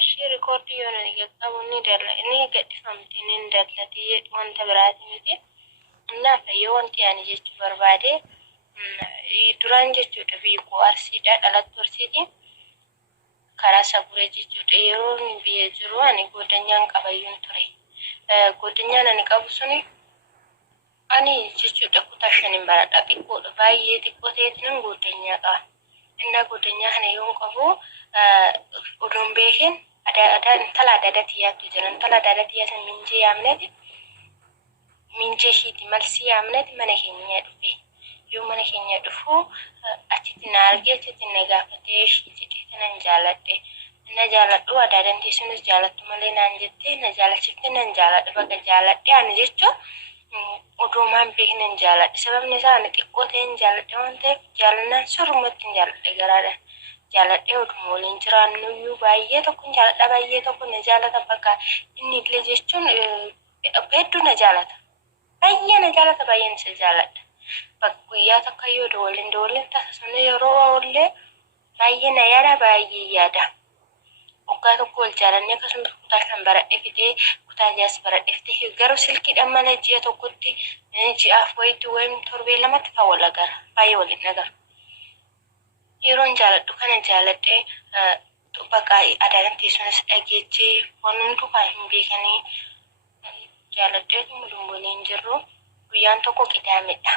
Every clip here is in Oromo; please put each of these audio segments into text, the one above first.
ishee rikoordii yoo nani qaqqabu ni gadhifamti ni dallati wanta biraati miti. Kanaaf yoo wanti ani jechuu barbaade duraan jechuudha biyya koo Arsiidha dhalattuu Arsiiti. Karaa Saguree jechuudha yeroo biyya jiru ani godanyaan qabayyuun ture. Godanyaan ani qabu suni ani jechuudha kutaa shaniin baradha xiqqoodha baay'ee xiqqoo ta'eetiin godanyaa qaba. Inna godanyaa kana yoo qabu odoon beekin intala adadaati yaabdu jiran intala adadaati yaasan minjee yaamneeti minjee shiiti malsii yaamneeti mana keenya dhufe. Yoo mana keenya dhufu achitti na argee achitti na gaafatee jedhee nan jaaladhe. Na jaaladhu adaadan teessunis jaalattu malee naan jettee na jaalachifte nan jaaladhu bakka jaaladhe ani jechuun odoomaan beeknan jaaladhe. Sababni isaa ani xiqqoo ta'een jaaladhe waan ta'eef jaalannaan surmatti hin jaaladhe garaadhaan. Jaaladhe oduma waliin jiraannuyyuu baay'ee tokko jaaladha baay'ee tokko na jaalata bakka inni illee jechuun hedduu na jaalata. Baay'ee na jaalata baay'een isa jaaladha. Bakka guyyaa takka yoo waliin taasisne yeroo illee baay'ee na yaada baay'ee yaada. Waggaa tokko wal jaalannee akkasumas kutaa kan baradhee fixee kutaa jaas baradhee fixee garuu silkiidhaan mana ji'a tokkotti ji'aaf wayiitti wayim torbee lamatti kan wal agara baay'ee waliin agara. Yeroon jaaladhu kana jaaladhee bakka adaadan teessunis dhageechee waan hunduu kan hin beekanii jaaladhee waliin jirru guyyaan tokko qidaamedha.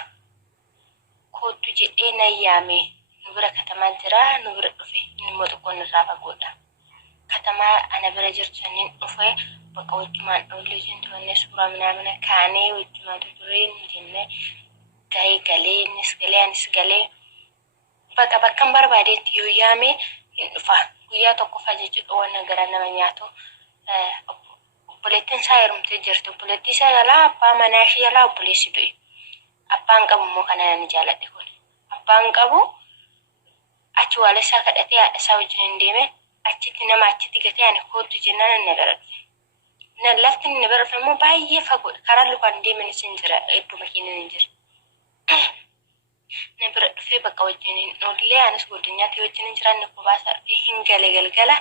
Kootu jedhee na yaame nu bira katamaa jira nu bira dhufe inni immoo tokko nurraa fagoodha. Katamaa ana bira jirtu saniin dhufe bakka wajjumaan dhoollee isheen turannee suuraa minamina kaanee wajjumaan turee ni jennee gahee galee innis galee anis galee bakka barbaadeetti yoo yaame hin dhufa. Guyyaa tokkoffaa jechuudha waan gara nama nyaatu obboleettiin isaa heerumtee jirti. Obboleettii isaa yaalaa abbaa manaa ishee yaalaa obboleessi du'e. Abbaan qabu immoo kana nani jaaladhe kun. Abbaan qabu achi waala isaa kadhatee haadha isaa wajjin hin deeme achitti nama achitti gatee ani kootu jennaan na bira dhufe. Nan lafti inni bira dhufe immoo baay'ee fagoodha. Karaa lukaan deemanis hin jira hedduu makiinaan hin jiru. Na bira dhufee bakka wajjin hin oollee anis godinyaatti wajjin hin jiraanne kophaasa dhufee hin gale galgala.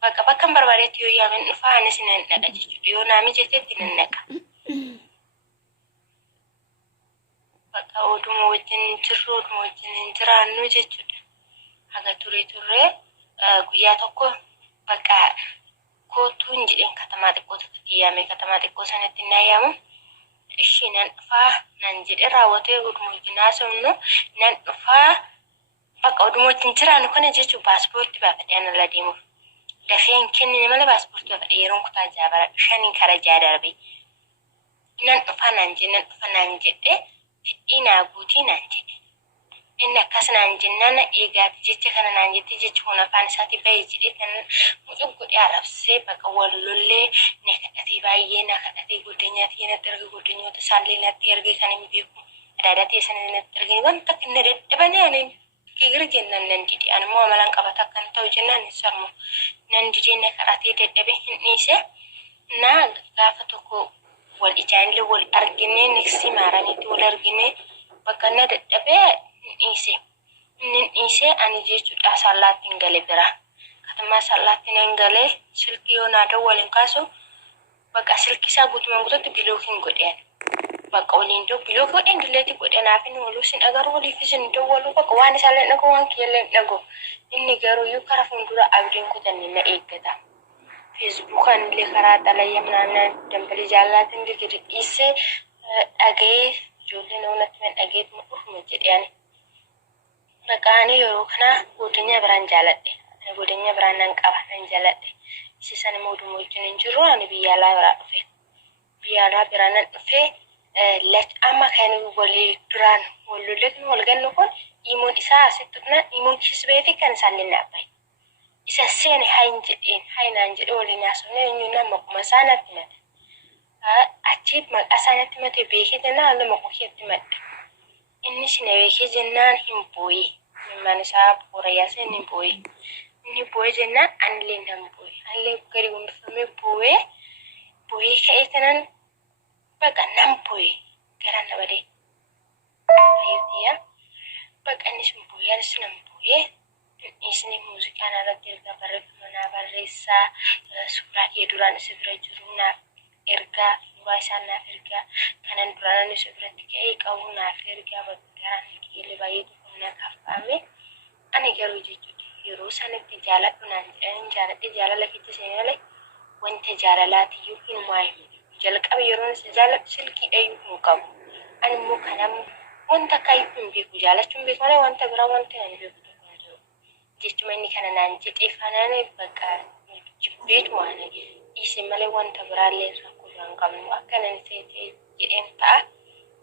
Bakka barbaadeetti yoo yaamen dhufa anis nan dhaqa jechuudha. Yoo naami jetteetti nan dhaqa. Bakka oduma wajjin jirru oduma wajjin hin jiraannu jechuudha. Haga turee guyyaa tokko bakka kootuun jedheen katamaa xiqqoo tokkotti yaame katamaa xiqqoo sanatti na yaamu. Ishii nan dhufaa nan jedhee raawwatee oduma wajjin haasofnu nan dhufaa bakka oduma wajjin jiraannu kana jechuun paaspoortii baafadhee ana la deemuuf. Dafee hin kennine malee paaspoortii baafadhee yeroon kutaa jaabara shanii kara jaa darbe. Nan dhufaa nan jedhee fedhii naa guutii naan jedhe. Inni akkas naan jennaan eegaati jecha kana naan jettee jechuun afaan isaatti bahee jedhee kan mucuu godhee arrabsee bakka wal lollee na kadhatee baay'ee na kadhatee godinyaatti natti erge godinyoota isaallee natti erge kan hin beeku adaadaa teessanii natti erge wanta akka inni dadhabanii ani kigira jennaan nan didee ani immoo amalaan qabata akkan ta'u jennaan hin sarmu nan didee na kadhatee dadhabee hin dhiise na gaafa tokko wal ijaanillee wal argine niksi maaraniitti wal argine bakka na dadhabee hin dhiise ani jechuudha sallaatti hin gale bira. Katamaa sallaatti nan galee silkii yoo naa dawwalin kaasu bakka silkii isaa guutumaan guututti bilookiin godheen. Bakka waliin bilooki godheen dilleetti godheenaaf inni waluu sin agaruu waliifis hin dawwalu bakka waan isaallee hin dhagoo waan kiyyallee hin dhagoo. Inni garuu yoo karaa fuuldura abdiin kutanne na eeggata. Feesbuukaan illee karaa xalayya minaan dambalii jaalaatiin gadi dhiisee dhaga'ee ijoollee namatti man dhageetu dhufuma jedhee Maqaanii yeroo kana godinyaa biraan jaaladhe. Godinyaa biraan nan qaba nan jaaladhe. Isi san immoo oduma wajjin hin jirru ani biyya alaa biraa dhufe. Biyya alaa biraan nan dhufe amma kan walii duraan wal lollee wal gannu kun imoon isaa asitti dhufnaan imoon kisbeeti kan isaallee naabbaye. Isa seene hayin jedheen hayinaan jedhee waliin haasofne eenyu nama maquma isaa natti mate. Achi maqaa isaa natti mate beekee jennaan halluu maquu keetti madda. Inni si na beekee jennaan hin booye. Mana isaa boorayyaasee hin booye. Inni booye jennaan anillee nan booye. Anillee gadi gombifamee booye ka'ee tanan bakka nan booye gara na badee. Baay'ee bakka inni sun booye anis nan booye Isni muuziqaan irratti erga barreeffama naa barreessaa suuraa kee duraan isa bira jiru naaf ergaa suuraa isaa naaf ergaa kanan duraan isa biratti ka'ee qabu naaf ergaa garaan kiyyee baay'ee tokko na kaafame ani garuu jechuudha yeroo sanatti jaaladhu naan jedhanii jaaladhe jaalala keessa seenee malee wanta jaalalaatiyyuu hin maayi jalqaba yeroo isa jaaladhu silkii dhayyuu hin qabu ani immoo kanam wanta kaayyuu hin beeku jaalachuun beeku malee wanta biraa wanta hin beeku jechuudha inni kana naan jedhee fanaan bakka jibbeetu waan dhiise malee wanta biraallee rakkoo hin qabnu akkanan ta'e jedheen ta'a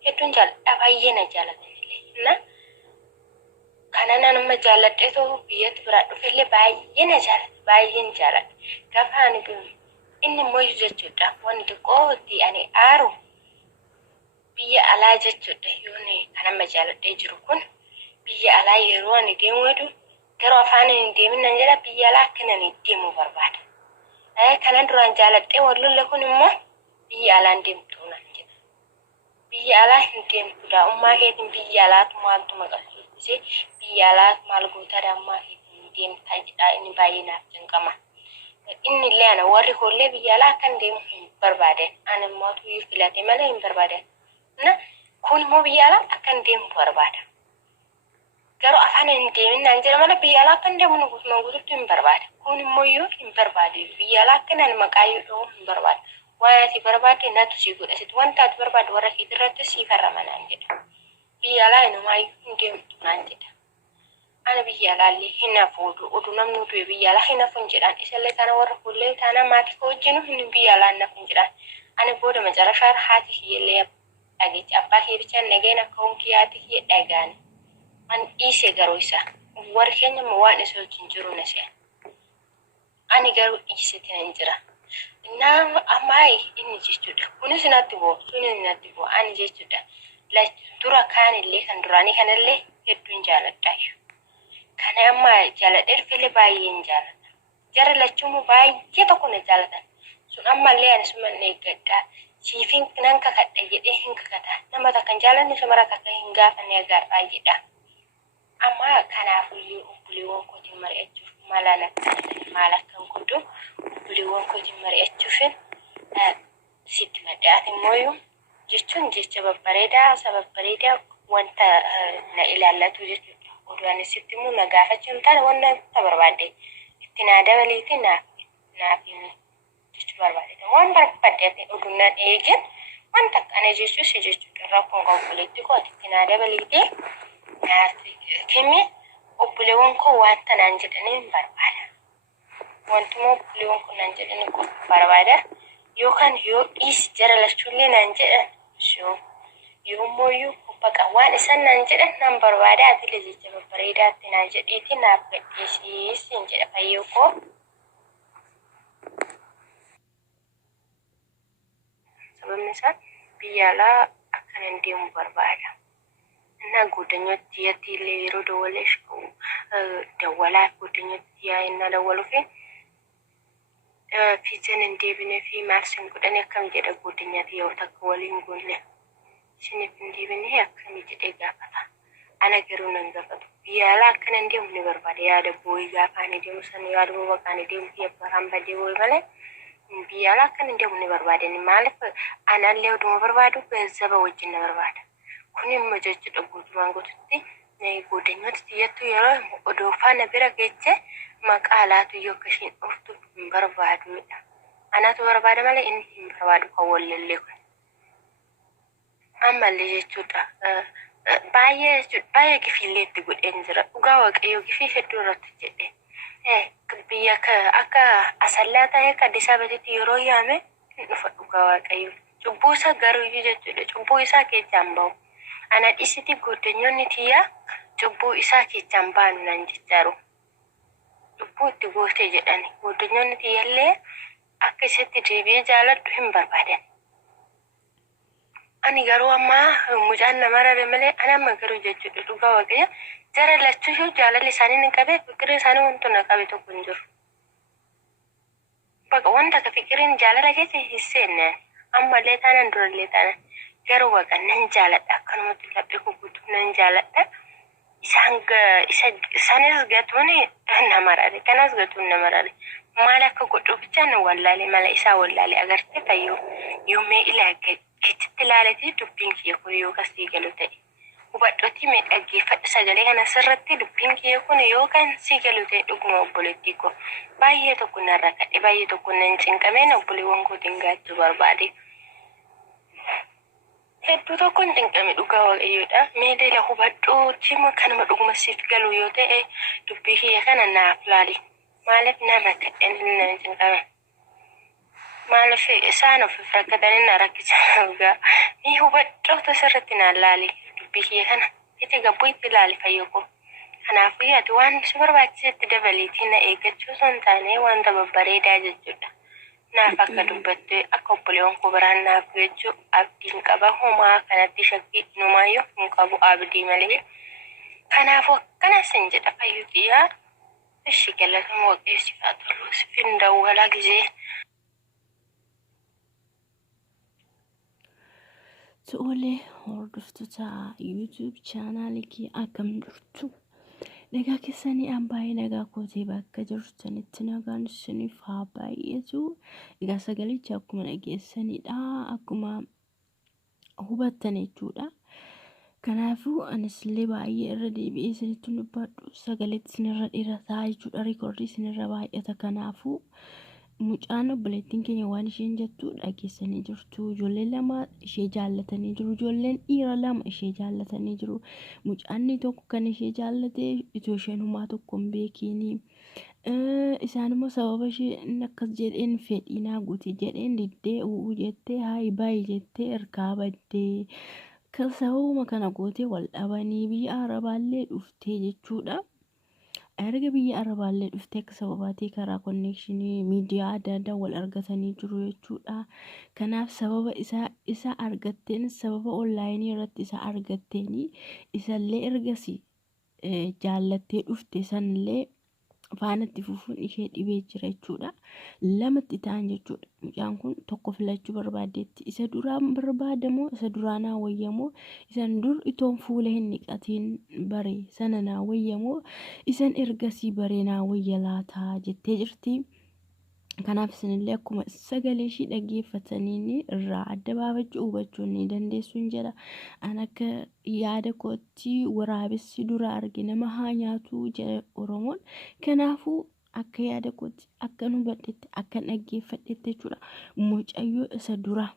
hedduun jaaladha baay'ee na jaalatanillee na kana nanuma jaaladhee ta'uu biyyatti biraa dhufellee baay'ee na jaalata baay'een jaalata gaafa ani inni immoo jechuudha wanti xiqqootti ani aaru biyya alaa jechuudha yooni kanama jaaladhee jiru kun biyya alaa yeroo ani deemu garuu afaan hin deemin nan jedha biyya alaa akkanan deemuu barbaada. Kanan duraan jaaladhee wallolle kun immoo biyya alaan deemtuu nan jedha. Biyya alaa hin deemtuudha ummaa keetiin biyya alaatu maaltu maqasuutisee biyya alaatu maal gootaadha ummaa keetiin deemtaa jedha inni baay'ee naaf cinqama. Inni illee ana warri koollee biyya alaa akkan deemu hin barbaadan ani immoo tuyuu filate malee hin barbaadan. Kun immoo biyya alaa akkan deemu barbaada. Garuu afaan hin deemin naan jedha malee biyya alaa akkan deemu nu guutuutti hin barbaada. Kun immoo iyyuu hin barbaadu. Biyya alaa akkanaan maqaayyuu dha'uu hin barbaadu. Waan ati barbaadde natu sii godha. Sitti wanta ati barbaaddu warra keetii irratti sii farrama naan jedha. Biyya alaa inumaayyuu hin deemtu naan jedha. Ana biyya alaallee hin hafuudhu. Oduu namni du'e biyya alaa hin hafuun jedhaan. Isallee kana warra fuullee taana maatii koo wajjinu hin biyya alaa hin hafuun jedhaan. Ani booda macarashaar haati kiyyellee dhageechi abbaa kee bichaan dhageen akka hunkii haati kiyye dhagaani. An dhiise garuu isa warri keenya waan isa wajjin jiru na se'an. Ani garuu dhiisetti nan jira. Nama ammaayii inni jechuudha. Kunis natti bu'u, sunis natti bu'u. Ani jechuudha. Dura kaanillee kan duraanii kanallee hedduun jaaladhaayu. Kana amma jaaladhee dhufeellee baay'een jaalladha. Jara lachuun baay'ee tokko na jaalatan. Sun ammallee ani suma na eeggadhaa. Siifin nan kakadha jedhee hin kakata. Nama takkan jaalanne sumara kakka hin gaafanne agarraa jedha. Amma kanaafuyyuu obboleewwan kootiin mari'achuuf mala nakkaatan maal akkan godhu obboleewwan kootiin mari'achuufin sitti maddaati immoo jechuun jecha babbareedaa sababbareedaa wanta na ilaallatu jechuudha. Oduun sitti immoo na gaafachuun taane wanta barbaadde itti naa dabaliitii naaf jechuu barbaadde waan barbaadde oduun nan eegin wanta akkana jechuudha. Rakkoon obboleetti kooti itti naa dabaliitii kimi obboleewwan koo wanta naan jedhanii barbaada. Wantuma obboleewwan koo naan jedhanii barbaada. Yookaan yoo dhiisi jara lachuullee naan jedhan yoommoo baqa waan isaan naan jedhan naan barbaada. Atilee jecha babbareedaatti naan jedhiiti naaf gadhiisiin jedha fayyoo koo. Sababni isaa biyya alaa akkanan deemu barbaada. Na godanyootti yattiillee yeroo dawwaleef dawwalaa godanyootti yaa'inna dawwaluufi fiizan hin deebinee fi maarsin godhanii akkam jedha godanyatti yoo takka waliin goonne isiniif hin deebinee akkami jedhee gaafata. Ana garuu nan gaafatu biyya alaa akkana hin deemu ni barbaada. Yaada boo'ii gaafa ani deemu sana yaada boo'aa ani deemu fi abbaan badee boo'ii malee biyya alaa akkana hin deemu ni barbaada. Maaliif anallee oduma barbaadu beezaba wajjin na barbaada. Kuni immoo jechuudha guutumaan guututti godanyootti yattu yeroo odoo faana bira geeche maqaa alaatu yoo akkashiin dhuftu hin barbaadudha. Anaatu barbaada malee inni hin barbaadu kan wallallee kun. Ammallee jechuudha baay'ee gifiillee itti godheen jira. Dhugaa waaqayyoo gifii hedduu irratti jedhee biyya akka asallaa ta'ee akka Addis Ababaatti yeroo yaame hin dhufa dhugaa waaqayyoo. Cubbuu isaa garuu jechuudha cubbuu isaa keessaan bahu. Ana dhisiti goddanyoonni tiyyaa cubbuu isaa keessaan baanu nan jechaaru. Cubbuu itti gootee jedhani goddanyoonni tiyyaallee akka isatti deebi'ee jaaladhu hin barbaadan. Ani garuu amma mucaan nama raree malee ani amma garuu jechuudha dhugaa waaqayyo jara lachuu jaalalli isaanii ni qabe fikirii isaanii wantoota na qabe tokko hin jiru. Baqa wanta akka fikiriin jaalala keessa hin seenne ammallee taanaan durallee taanaan garuu baqa nan jaaladha akkanumatti laphee kukuutuuf nan jaaladha. isanis gatuun namarare kanas gatuun namarare maal akka godhu bicha na wallaalee mala isaa wallaalee agarte tayyoo yoomee ilaalle kichitti ilaaleti dubbiin kiyya kun yoo kasii galu ta'e hubadhooti mee dhaggeeffadhu sagalee kana sirratti dubbiin kiyya kun yoo kan sii galu ta'e dhuguma obboleettii koo baay'ee tokko narra kadhe baay'ee tokko nan cinqameen obboleewwan kootiin gaachuu barbaade. Hedduu tokkoon cinqame dhugaa waaqayyoodha. Meedela hubadhuu cima kanuma dhuguma siif galu yoo ta'e dubbii kiyya kana naaf laali. Maaliif narra kadheen nan cinqame? Maaliif isaan ofiif rakkatanii na rakkisan dhugaa? Mee hubadhoota sirriitti naan laali dubbii kiyya kana. Itti gabbuu itti laali fayyoo koo. Kanaafuu yaadu waan si barbaachisetti dabaliitii na eeggachuu osoo hin taane wanta babbareedaa jechuudha. Naaf akka dubbatte akka obboleewwan koo biraan naaf jechuu abdiin qaba homaa kanatti shakkii numaayyuu hin qabu abdii malee. Kanaafuu akkanas hin jedha fayyuutiyaa. Ishi galatama waaqessi haa tolu sifin dawwala gizee. Tole hordoftoota YouTube chaanaalii kee akkam jirtu? Nagaa keessanii baay'ee nagaa kootee bakka jirtanitti nagaan isiniif haa baay'atu. Egaa sagalicha akkuma dhageessanidha. Akkuma hubattan jechuudha. Kanaafuu anis illee baay'ee irra deebi'ee isinitti dubbadhu. Sagaleetti isinirra dheerataa jechuudha. Rikoordii isinirra baay'ata. Kanaafuu mucaan obboleettiin keenya waan isheen jettu dhageessanii jirtu. Ijoolleen lama ishee jaallatanii jiru. Ijoolleen dhiira lama ishee jaallatanii jiru. Mucaan tokko kan ishee jaallate itoo isheen humaa tokko hin beekini. Isaan immoo sababa isheen akkas jedheen fedhiinaa guuti jedheen diddee u'uu jettee haayi baay'ee jettee ergaa baddee. Sababuma kana gootee wal dhabanii biyya Arabaallee dhuftee jechuudha. Erga biyya Arabaallee dhuftee akka sababaatee karaa konnekshinii miidiyaa adda addaa wal argatanii jiru jechuudha. Kanaaf sababa isa argatteen sababa onlaayinii irratti isa argatteeni isallee ergasii jaallattee dhufte sanillee faanatti fufuun ishee dhibee jira jechuudha. Lamatti ta'an jechuudha. Mucaan kun tokko filachuu barbaadeetti. Isa duraan barbaadamoo isa duraanaa wayyamoo isan dur itoon fuula hin niqatiin bare sana naa wayyamoo isan ergasii bare naa wayya laataa jettee jirti. Kanaaf isinillee akkuma sagalee ishii dhaggeeffataniin irraa adda baafachuu hubachuu ni dandeessuun jedha. An akka yaada kootti waraabessi dura arge nama haa nyaatu jedha Oromoon. Kanaafuu akka yaada kootti akka hubadhetti akka dhaggeeffadhetti jechuudha. Mucayyoo isa dura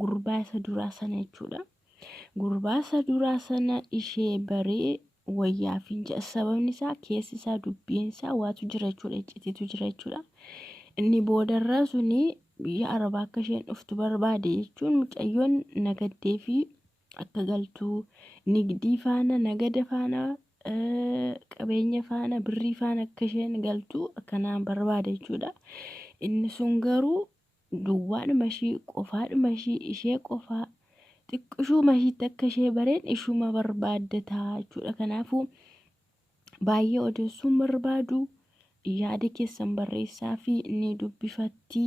gurbaa isa duraa sana jechuudha. Gurbaa isa duraa sana ishee baree wayyaa fi sababni isaa keessi isaa dubbiin isaa waatu jira jechuudha. Iccitiitu jira jechuudha. Inni boodarraa suni biyya Arabaa akka isheen dhuftu barbaade jechuun mucayyoon nagaddee fi akka galtuu nigdii faana nagada faana qabeenya faana birrii faana akka isheen galtuu akkanaan barbaade jechuudha. Inni sun garuu duwwaadhuma ishee qofaa xiqqishuma ishiitti akka ishee bareen ishuma barbaaddataa jechuudha. Kanaafuu baay'ee odeessuun barbaadu. Yaada keessan barreessaa fi ni dubbifatti.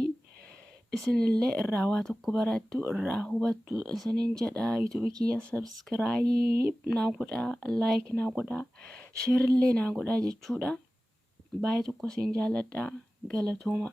Isinillee irraa waa tokko barattu irraa hubattu isiniin jedha. YouTube kiyya subscribe naa godhaa, like naa godhaa, share illee naa godhaa jechuudha. Baay'ee tokko isin jaalladha. Galatooma.